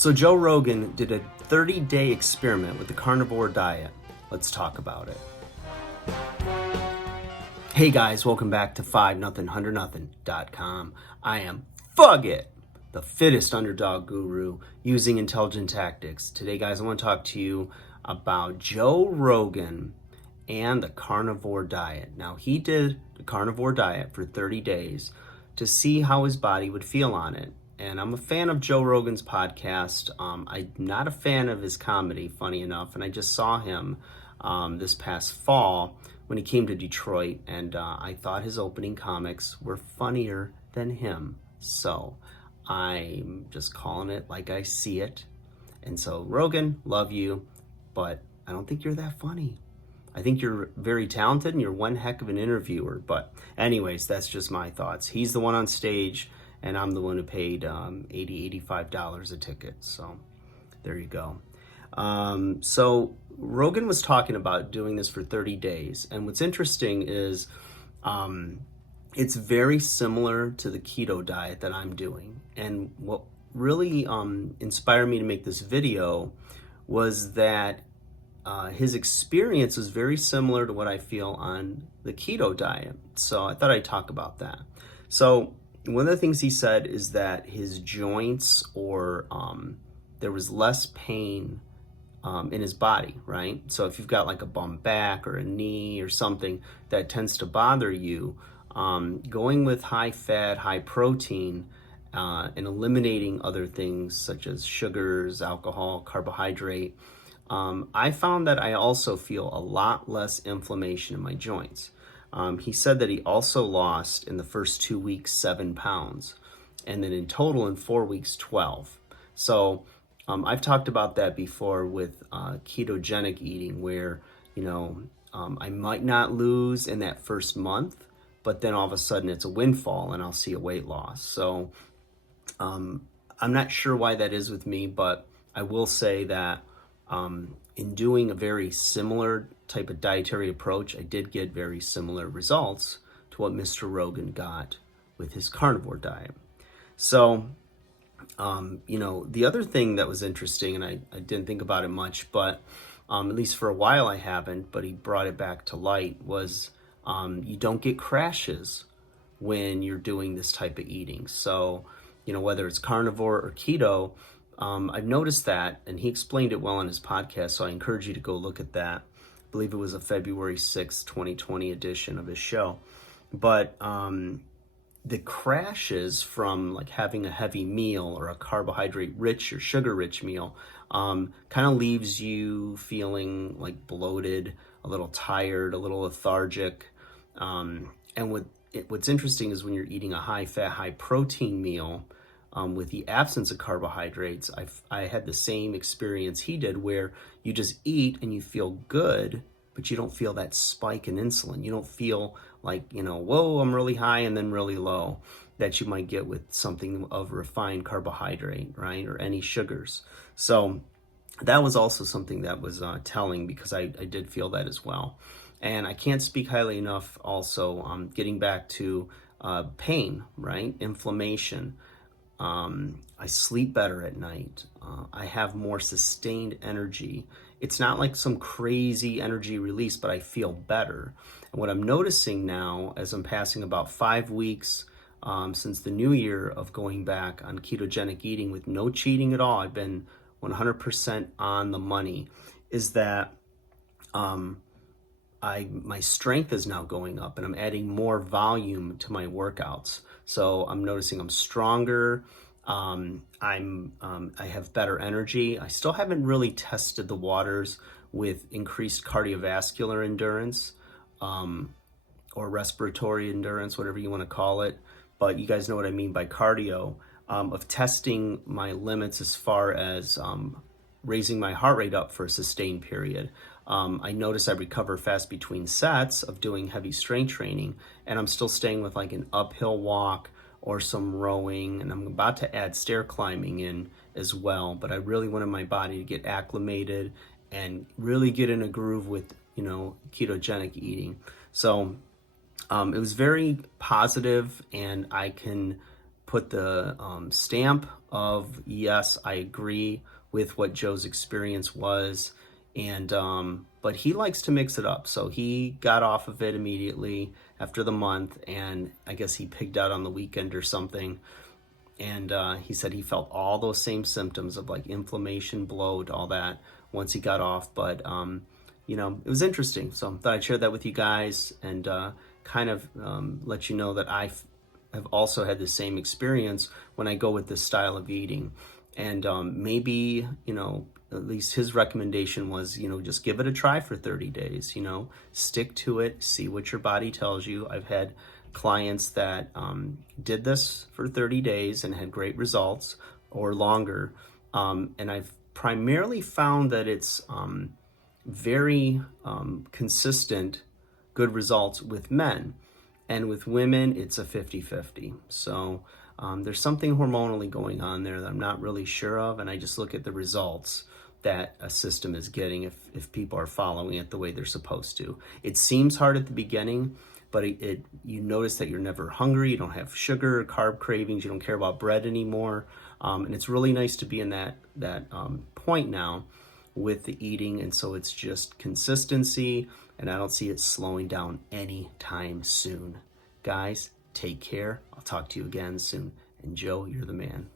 So Joe Rogan did a 30-day experiment with the carnivore diet. Let's talk about it. Hey guys, welcome back to 5nothing100nothing.com. I am Fugit, the fittest underdog guru using intelligent tactics. Today guys, I want to talk to you about Joe Rogan and the carnivore diet. Now he did the carnivore diet for 30 days to see how his body would feel on it. And I'm a fan of Joe Rogan's podcast. I'm not a fan of his comedy, funny enough. And I just saw him this past fall when he came to Detroit. And I thought his opening comics were funnier than him. So I'm just calling it like I see it. And so Rogan, love you, but I don't think you're that funny. I think you're very talented and you're one heck of an interviewer. But anyways, that's just my thoughts. He's the one on stage. And I'm the one who paid $80, $85 a ticket. So there you go. So Rogan was talking about doing this for 30 days. And what's interesting is it's very similar to the keto diet that I'm doing. And what really inspired me to make this video was that his experience was very similar to what I feel on the keto diet. So I thought I'd talk about that. So one of the things he said is that his joints or there was less pain in his body, right? So if you've got like a bum back or a knee or something that tends to bother you, going with high fat, high protein, and eliminating other things such as sugars, alcohol, carbohydrate, I found that I also feel a lot less inflammation in my joints. He said that he also lost in the first 2 weeks 7 pounds, and then in total in 4 weeks 12. So I've talked about that before with ketogenic eating, where I might not lose in that first month, but then all of a sudden it's a windfall and I'll see a weight loss. So I'm not sure why that is with me, but I will say that in doing a very similar type of dietary approach, I did get very similar results to what Mr. Rogan got with his carnivore diet. So, the other thing that was interesting, and I didn't think about it much, but at least for a while I haven't, but he brought it back to light, was you don't get crashes when you're doing this type of eating. So, whether it's carnivore or keto, I've noticed that, and he explained it well on his podcast, so I encourage you to go look at that. I believe it was a February 6th, 2020 edition of his show. But the crashes from like having a heavy meal or a carbohydrate-rich or sugar-rich meal kind of leaves you feeling like bloated, a little tired, a little lethargic. And what's interesting is when you're eating a high-fat, high-protein meal, with the absence of carbohydrates, I had the same experience he did, where you just eat and you feel good, but you don't feel that spike in insulin. You don't feel like, whoa, I'm really high and then really low, that you might get with something of refined carbohydrate, right? Or any sugars. So that was also something that was telling, because I did feel that as well. And I can't speak highly enough also getting back to pain, right? Inflammation. I sleep better at night. I have more sustained energy. It's not like some crazy energy release, but I feel better. And what I'm noticing now, as I'm passing about 5 weeks since the new year of going back on ketogenic eating with no cheating at all, I've been 100% on the money, is that my strength is now going up, and I'm adding more volume to my workouts. So I'm noticing I'm stronger. I have better energy. I still haven't really tested the waters with increased cardiovascular endurance, or respiratory endurance, whatever you want to call it. But you guys know what I mean by cardio, of testing my limits as far as raising my heart rate up for a sustained period. I notice I recover fast between sets of doing heavy strength training, and I'm still staying with like an uphill walk or some rowing, and I'm about to add stair climbing in as well. But I really wanted my body to get acclimated and really get in a groove with, ketogenic eating. So it was very positive, and I can put the stamp of, yes, I agree with what Joe's experience was. And but he likes to mix it up. So he got off of it immediately after the month, and I guess he pigged out on the weekend or something. And he said he felt all those same symptoms of like inflammation, bloat, all that once he got off. But you know, it was interesting. So I thought I'd share that with you guys and kind of let you know that have also had the same experience when I go with this style of eating. And maybe, you know, at least his recommendation was, you know, just give it a try for 30 days, you know, stick to it, see what your body tells you. I've had clients that did this for 30 days and had great results, or longer. And I've primarily found that it's very consistent, good results with men. And with women, it's a 50-50. So there's something hormonally going on there that I'm not really sure of. And I just look at the results that a system is getting if people are following it the way they're supposed to. It seems hard at the beginning, but you notice that you're never hungry, you don't have sugar, carb cravings, you don't care about bread anymore. And it's really nice to be in that point now with the eating. And so it's just consistency, and I don't see it slowing down anytime soon. Guys, take care. I'll talk to you again soon. And Joe, you're the man.